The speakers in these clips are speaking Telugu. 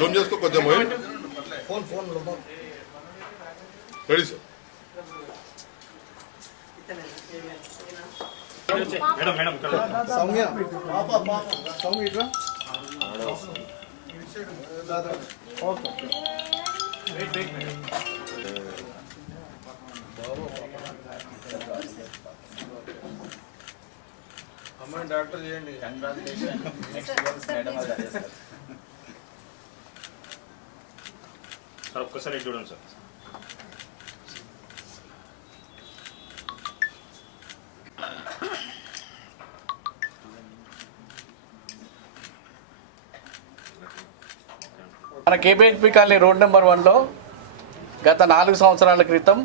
జూమ్ చేసుకో కొంచెం రెడీ సార్. సౌమ్య సౌమ్య ఇట్లా ఓకే అమ్మాయి డాక్టర్ చేయండి. కంగ్రాచులేషన్. సార్ ఒక్కసారి చూడండి సార్. మన కేబిహెచ్పి కాలనీ రోడ్ నెంబర్ 1లో గత 4 సంవత్సరాల క్రితం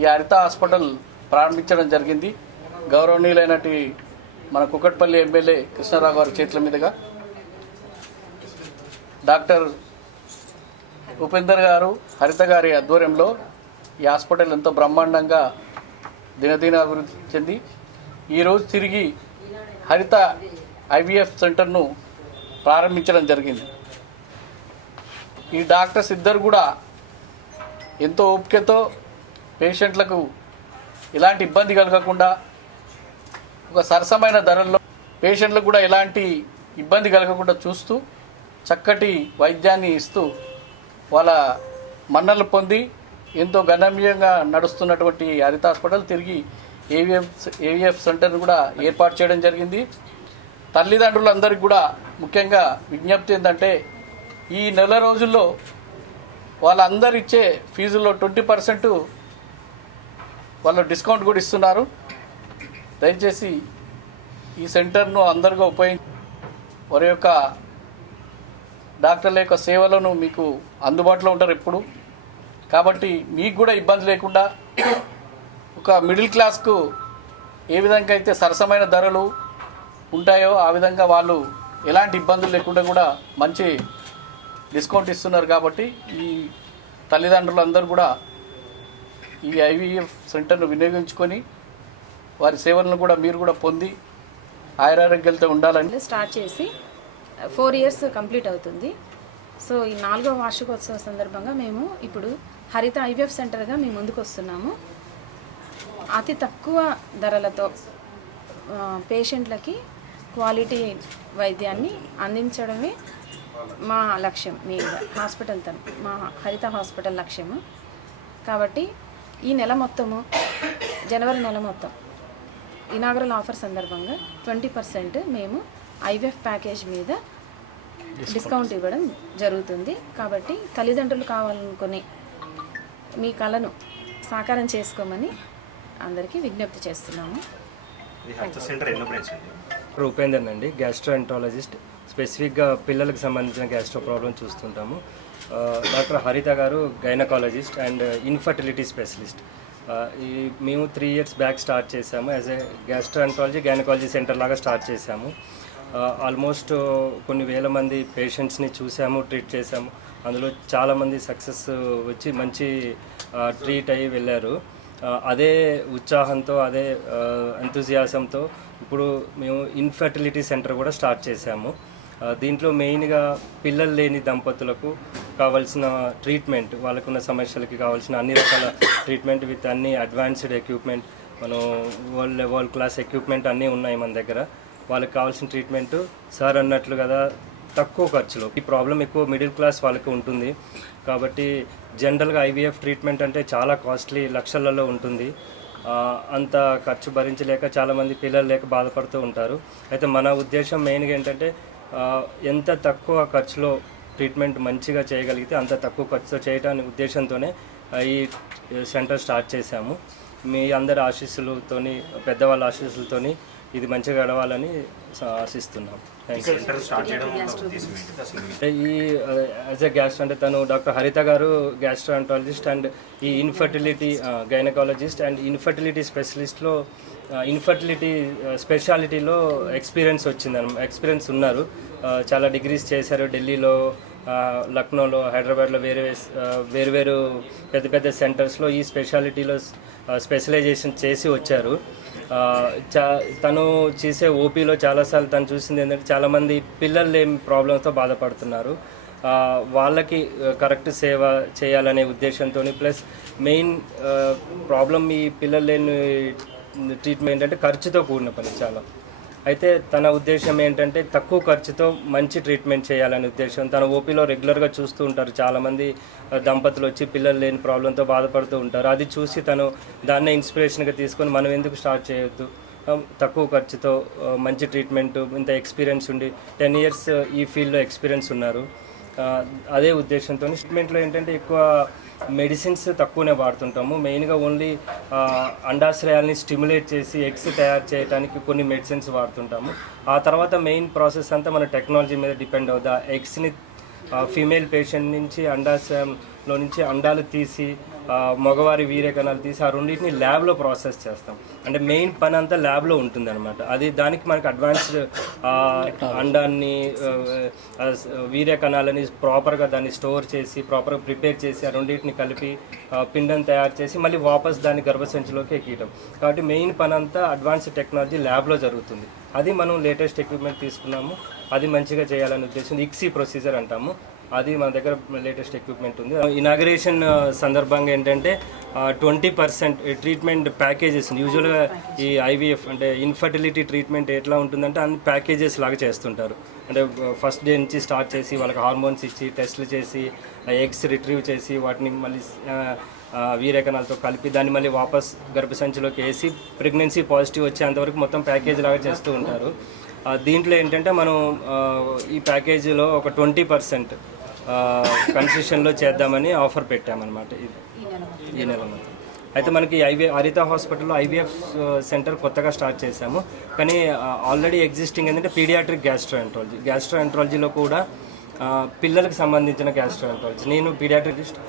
ఈ హరిత హాస్పిటల్ ప్రారంభించడం జరిగింది. గౌరవనీయులైనటి మన కుకట్పల్లి ఎమ్మెల్యే కృష్ణారావు గారి చేతుల మీదుగా డాక్టర్ ఉపేందర్ గారు హరిత గారి ఆధ్వర్యంలో ఈ హాస్పిటల్ ఎంతో బ్రహ్మాండంగా దినదిన అభివృద్ధి చెంది ఈరోజు తిరిగి హరిత ఐవీఎఫ్ సెంటర్ను ప్రారంభించడం జరిగింది. ఈ డాక్టర్స్ ఇద్దరు కూడా ఎంతో ఓపికతో పేషెంట్లకు ఎలాంటి ఇబ్బంది కలగకుండా ఒక సరసమైన ధరల్లో పేషెంట్లకు కూడా ఎలాంటి ఇబ్బంది కలగకుండా చూస్తూ చక్కటి వైద్యాన్ని ఇస్తూ వాళ్ళ మన్నలు పొంది ఎంతో గణనీయంగా నడుస్తున్నటువంటి హరిత హాస్పిటల్ తిరిగి ఏవిఎఫ్ సెంటర్ను కూడా ఏర్పాటు చేయడం జరిగింది. తల్లిదండ్రులందరికీ కూడా ముఖ్యంగా విజ్ఞప్తి ఏంటంటే ఈ నెల రోజుల్లో వాళ్ళందరూ ఇచ్చే ఫీజులో 20% వాళ్ళు డిస్కౌంట్ కూడా ఇస్తున్నారు. దయచేసి ఈ సెంటర్ను అందరిగా ఉపయోగించి వారి యొక్క డాక్టర్ల యొక్క సేవలను మీకు అందుబాటులో ఉంటారు ఎప్పుడు. కాబట్టి మీకు కూడా ఇబ్బంది లేకుండా ఒక మిడిల్ క్లాస్కు ఏ విధంగా అయితే సరసమైన ధరలు ఉంటాయో ఆ విధంగా వాళ్ళు ఎలాంటి ఇబ్బందులు లేకుండా కూడా మంచి డిస్కౌంట్ ఇస్తున్నారు. కాబట్టి ఈ తల్లిదండ్రులందరూ కూడా ఈ ఐవీఎఫ్ సెంటర్ను వినియోగించుకొని వారి సేవలను కూడా మీరు కూడా పొంది ఆయురారోగ్యాలతో ఉండాలని స్టార్ట్ చేసి 4 years కంప్లీట్ అవుతుంది. సో ఈ 4వ వార్షికోత్సవ సందర్భంగా మేము ఇప్పుడు హరిత ఐవీఎఫ్ సెంటర్గా మేము ముందుకు వస్తున్నాము. అతి తక్కువ ధరలతో పేషెంట్లకి క్వాలిటీ వైద్యాన్ని అందించడమే మా లక్ష్యం. మీ హాస్పిటల్ మా హరిత హాస్పిటల్ లక్ష్యము. కాబట్టి ఈ నెల మొత్తము జనవరి నెల మొత్తం ఇనాగరల్ ఆఫర్ సందర్భంగా 20% మేము ఐవీఎఫ్ ప్యాకేజ్ మీద డిస్కౌంట్ ఇవ్వడం జరుగుతుంది. కాబట్టి తల్లిదండ్రులు కావాలనుకునే మీ కళను సాకారం చేసుకోమని అందరికీ విజ్ఞప్తి చేస్తున్నాము. ఉపేందర్ అండి, గ్యాస్ట్రోఎంట్రాలజిస్ట్. స్పెసిఫిక్గా పిల్లలకు సంబంధించిన గ్యాస్ట్రో ప్రాబ్లం చూస్తుంటాము. డాక్టర్ హరిత గారు గైనకాలజిస్ట్ అండ్ ఇన్ఫర్టిలిటీ స్పెషలిస్ట్. మేము 3 years బ్యాక్ స్టార్ట్ చేసాము. As a gastroenterology gynaecology centre లాగా స్టార్ట్ చేసాము. ఆల్మోస్ట్ కొన్ని వేల మంది పేషెంట్స్ని చూసాము, ట్రీట్ చేసాము. అందులో చాలామంది సక్సెస్ వచ్చి మంచి ట్రీట్ అయ్యి వెళ్ళారు. అదే ఉత్సాహంతో అదే ఎంతూజియాసంతో ఇప్పుడు మేము ఇన్ఫర్టిలిటీ సెంటర్ కూడా స్టార్ట్ చేసాము. దీంట్లో మెయిన్గా పిల్లలు లేని దంపతులకు కావాల్సిన ట్రీట్మెంట్, వాళ్ళకున్న సమస్యలకి కావాల్సిన అన్ని రకాల ట్రీట్మెంట్ విత్ అన్ని అడ్వాన్స్డ్ ఎక్విప్మెంట్, మనం వరల్డ్ క్లాస్ ఎక్విప్మెంట్ అన్నీ ఉన్నాయి మన దగ్గర. వాళ్ళకి కావాల్సిన ట్రీట్మెంట్ సార్ అన్నట్లు కదా తక్కువ ఖర్చులో. ఈ ప్రాబ్లం ఎక్కువ మిడిల్ క్లాస్ వాళ్ళకి ఉంటుంది. కాబట్టి జనరల్గా ఐవీఎఫ్ ట్రీట్మెంట్ అంటే చాలా కాస్ట్లీ, లక్షలలో ఉంటుంది. అంత ఖర్చు భరించలేక చాలామంది పిల్లలు లేక బాధపడుతూ ఉంటారు. అయితే మన ఉద్దేశం మెయిన్గా ఏంటంటే ఎంత తక్కువ ఖర్చులో ట్రీట్మెంట్ మంచిగా చేయగలిగితే అంత తక్కువ ఖర్చుతో చేయడానికి ఉద్దేశంతోనే ఈ సెంటర్ స్టార్ట్ చేశాము. మీ అందరి ఆశీస్సులతోని, పెద్దవాళ్ళ ఆశీస్సులతోని ఇది మంచిగా గడవాలని ఆశిస్తున్నాం. ఈ యాజ్ ఎ గ్యాస్ట్రో అంటే తను డాక్టర్ హరిత గారు గ్యాస్ట్రోఎంట్రాలజిస్ట్ అండ్ ఈ ఇన్ఫర్టిలిటీ గైనకాలజిస్ట్ అండ్ ఇన్ఫర్టిలిటీ స్పెషలిస్ట్లో ఇన్ఫర్టిలిటీ స్పెషాలిటీలో ఎక్స్పీరియన్స్ ఉన్నారు. చాలా డిగ్రీస్ చేశారు. ఢిల్లీలో, లక్నోలో, హైదరాబాద్లో వేరు పెద్ద పెద్ద సెంటర్స్లో ఈ స్పెషాలిటీలో స్పెషలైజేషన్ చేసి వచ్చారు. తను చేసే ఓపీలో చాలాసార్లు తను చూసింది ఏంటంటే చాలామంది పిల్లలు లేని ప్రాబ్లంతో బాధపడుతున్నారు. వాళ్ళకి కరెక్ట్ సేవ చేయాలనే ఉద్దేశంతో ప్లస్ మెయిన్ ప్రాబ్లం ఈ పిల్లలు లేని ట్రీట్మెంట్ ఏంటంటే ఖర్చుతో కూడిన పని చాలా. అయితే తన ఉద్దేశం ఏంటంటే తక్కువ ఖర్చుతో మంచి ట్రీట్మెంట్ చేయాలనే ఉద్దేశం. తన ఓపీలో రెగ్యులర్గా చూస్తూ ఉంటారు చాలామంది దంపతులు వచ్చి పిల్లలు లేని ప్రాబ్లంతో బాధపడుతూ ఉంటారు. అది చూసి తను దాన్నే ఇన్స్పిరేషన్గా తీసుకొని మనం ఎందుకు స్టార్ట్ చేయొద్దు, తక్కువ ఖర్చుతో మంచి ట్రీట్మెంట్, ఇంత ఎక్స్పీరియన్స్ ఉండి 10 years ఈ ఫీల్డ్లో ఎక్స్పీరియన్స్ ఉన్నారు. అదే ఉద్దేశంతో ట్రీట్మెంట్లో ఏంటంటే ఎక్కువ మెడిసిన్స్ తక్కువనే వాడుతుంటాము. మెయిన్గా ఓన్లీ అండాశ్రయాల్ని స్టిమ్యులేట్ చేసి ఎగ్స్ తయారు చేయడానికి కొన్ని మెడిసిన్స్ వాడుతుంటాము. ఆ తర్వాత మెయిన్ ప్రాసెస్ అంతా మన టెక్నాలజీ మీద డిపెండ్ అవుతుంది. ఆ ఎగ్స్ని ఫీమేల్ పేషెంట్ నుంచి అండాశయంలో నుంచి అండాలు తీసి మగవారి వీర్య కణాలు తీసి ఆ రెండింటిని ల్యాబ్లో ప్రాసెస్ చేస్తాం. అంటే మెయిన్ పని అంతా ల్యాబ్లో ఉంటుంది అనమాట. అది దానికి మనకి అడ్వాన్స్డ్ అండాన్ని వీర్య కణాలని ప్రాపర్గా దాన్ని స్టోర్ చేసి ప్రాపర్గా ప్రిపేర్ చేసి ఆ రెండింటిని కలిపి పిండం తయారు చేసి మళ్ళీ వాపస్ దాన్ని గర్భసంచిలోకి ఎక్కియటం. కాబట్టి మెయిన్ పని అంతా అడ్వాన్స్డ్ టెక్నాలజీ ల్యాబ్లో జరుగుతుంది. అది మనం లేటెస్ట్ ఎక్విప్మెంట్ తీసుకున్నాము. అది మంచిగా చేయాలనే ఉద్దేశం ఇక్సీ ప్రొసీజర్ అంటాము. అది మన దగ్గర లేటెస్ట్ ఎక్విప్మెంట్ ఉంది. ఇనాగరేషన్ సందర్భంగా ఏంటంటే 20% ట్రీట్మెంట్ ప్యాకేజెస్ యూజువల్గా ఈ ఐవీఎఫ్ అంటే ఇన్ఫర్టిలిటీ ట్రీట్మెంట్ ఎట్లా ఉంటుందంటే అన్ని ప్యాకేజెస్ లాగా చేస్తుంటారు. అంటే ఫస్ట్ డే నుంచి స్టార్ట్ చేసి వాళ్ళకి హార్మోన్స్ ఇచ్చి టెస్టులు చేసి ఎగ్స్ రిట్రీవ్ చేసి వాటిని మళ్ళీ వీర్యకణాలతో కలిపి దాన్ని మళ్ళీ వాపస్ గర్భసంచిలోకి వేసి ప్రెగ్నెన్సీ పాజిటివ్ వచ్చేంతవరకు మొత్తం ప్యాకేజ్ లాగా చేస్తూ ఉంటారు. దీంట్లో ఏంటంటే మనం ఈ ప్యాకేజీలో ఒక 20% కన్సెషన్లో చేద్దామని ఆఫర్ పెట్టామన్నమాట ఈ నెల మొత్తం. అయితే మనకి హరిత హాస్పిటల్లో ఐవీఎఫ్ సెంటర్ కొత్తగా స్టార్ట్ చేశాము. కానీ ఆల్రెడీ ఎగ్జిస్టింగ్ ఏంటంటే పీడియాట్రిక్ గ్యాస్ట్రోఎంట్రాలజీలో కూడా పిల్లలకు సంబంధించిన గ్యాస్ట్రోఎంట్రాలజీ. నేను పీడియాట్రికిస్ట్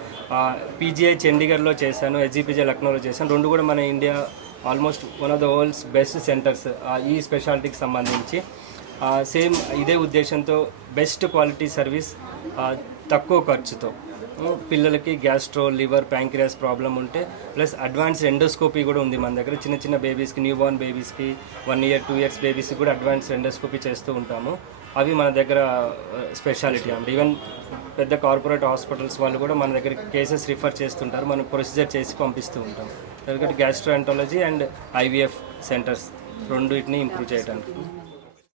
పీజీఐ చండీగఢ్లో చేశాను, హెచ్జిపిజే లక్నోలో చేశాను. రెండు కూడా మన India almost one of the world's best centres ఈ స్పెషాలిటీకి సంబంధించి. సేమ్ ఇదే ఉద్దేశంతో బెస్ట్ క్వాలిటీ సర్వీస్ తక్కువ ఖర్చుతో పిల్లలకి గ్యాస్ట్రో, లివర్, ప్యాంక్రియాస్ ప్రాబ్లం ఉంటే ప్లస్ అడ్వాన్స్డ్ ఎండోస్కోపీ కూడా ఉంది మన దగ్గర. చిన్న చిన్న బేబీస్కి, న్యూ బోర్న్ బేబీస్కి, 1 year 2 years బేబీస్కి కూడా అడ్వాన్స్డ్ ఎండోస్కోపీ చేస్తూ ఉంటాము. అవి మన దగ్గర స్పెషాలిటీ అండి. ఈవెన్ పెద్ద కార్పొరేట్ హాస్పిటల్స్ వాళ్ళు కూడా మన దగ్గర కేసెస్ రిఫర్ చేస్తుంటారు. మనం ప్రొసీజర్ చేసి పంపిస్తూ ఉంటాం. ఎందుకంటే గ్యాస్ట్రోఎంట్రాలజీ అండ్ ఐవీఎఫ్ సెంటర్స్ రెండింటిని ఇంప్రూవ్ చేయడానికి.